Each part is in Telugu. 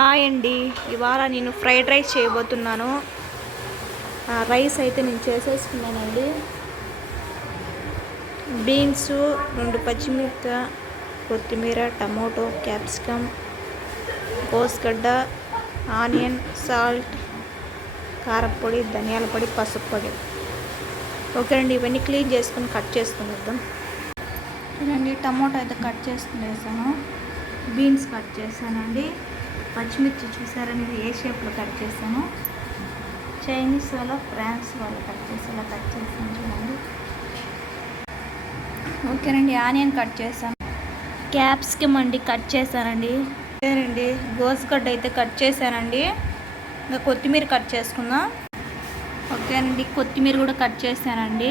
హాయ్ అండి. ఇవాళ నేను ఫ్రైడ్ రైస్ చేయబోతున్నాను. ఆ, రైస్ అయితే నేను చేసేసుకున్నానండి. బీన్స్ రెండు పచ్చిమిరపకాయ కొత్తిమీర టమోటో క్యాప్సికమ్ కోసుగడ్డ ఆనియన్ సాల్ట్ కారపొడి ధనియాల పొడి పసుపు పొడి. ఓకే అండి ఇవన్నీ క్లీన్ చేసుకొని కట్ చేసుకుని వద్దాం చూడండి టమోటో అయితే కట్ చేసుకుని వేసాను బీన్స్ కట్ చేశానండి. పచ్చిమిర్చి చూసారా నేను ఏ షేప్లో కట్ చేశాను చైనీస్ వాళ్ళ ఫ్రాన్స్ వాళ్ళు కట్ చేసి కట్ చేసాను చూడండి. ఓకేనండి ఆనియన్ కట్ చేశాను క్యాప్సికమ్ అండి కట్ చేశానండి. ఓకేనండి గోసుగడ్డ అయితే కట్ చేశానండి. ఇంకా కొత్తిమీర కట్ చేసుకుందాం. ఓకేనండి కొత్తిమీర కూడా కట్ చేశానండి.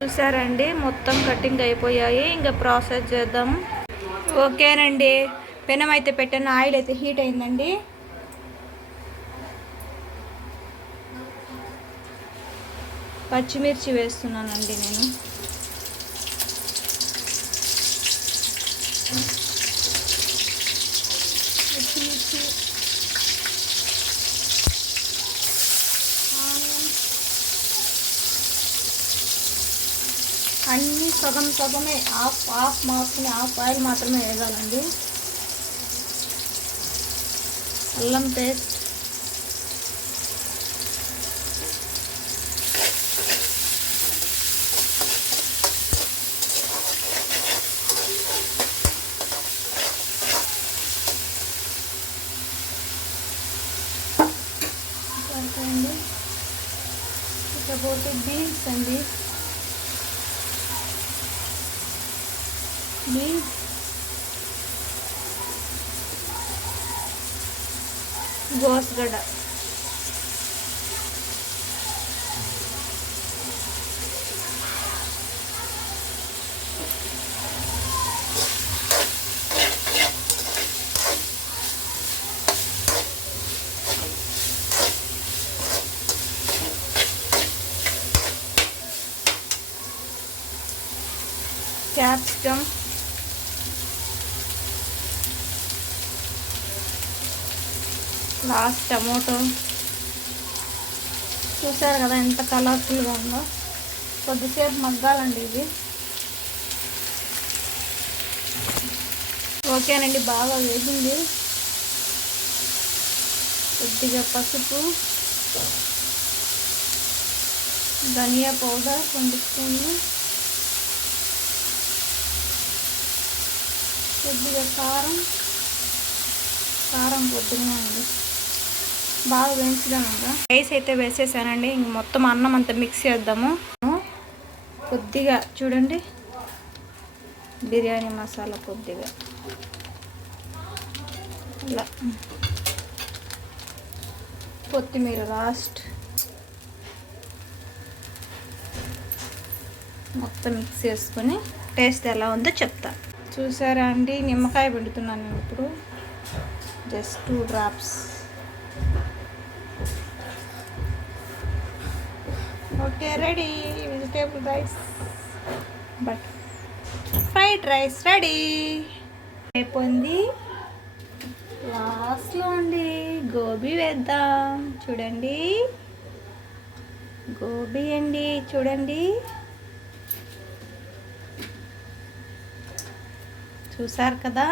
చూసారండి మొత్తం కటింగ్ అయిపోయాయి. ఇంకా ప్రాసెస్ చేద్దాం. ఓకేనండి. పెనం అయితే పెట్టాను ఆయిల్ అయితే హీట్ అయిందండి. పచ్చిమిర్చి వేస్తున్నానండి నేను. పచ్చిమిర్చి అన్నీ సగం సగమే ఆఫ్ ఆఫ్ మాత్రమే ఆఫ్ ఆయిల్ మాత్రమే వేయాలండి. అల్లం పేస్ట్. అండి ఇకపోతే బీన్స్ అండి. బీన్స్ గోస్గడ్డ క్యాప్సికమ్ లాస్ట్ టమోటో. చూసారు కదా ఎంత కలర్ఫుల్గా ఉందో. కొద్దిసేపు మగ్గాలండి ఇది. ఓకేనండి బాగా వేగింది. కొద్దిగా పసుపు. ధనియా పౌడర్ రెండు స్పూన్లు. కొద్దిగా కారం. కారం కొద్దిగా అండి. బాగా వేయించుదామంట రైస్ అయితే వేసేసానండి. ఇంక మొత్తం అన్నం అంతా మిక్స్ చేద్దాము. కొద్దిగా చూడండి. బిర్యానీ మసాలా కొద్దిగా. ఇలా కొత్తిమీర లాస్ట్ మొత్తం మిక్స్ చేసుకొని టేస్ట్ ఎలా ఉందో చెప్తా. చూసారా అండి? నిమ్మకాయ పెడుతున్నాను నేను ఇప్పుడు. Just two drops okay ready. Vegetable rice but fried rice ready. అయిపోయింది లాస్ట్లో అండి గోబీ వేద్దాం. చూడండి. గోబీ అండి చూడండి. చూసారు కదా?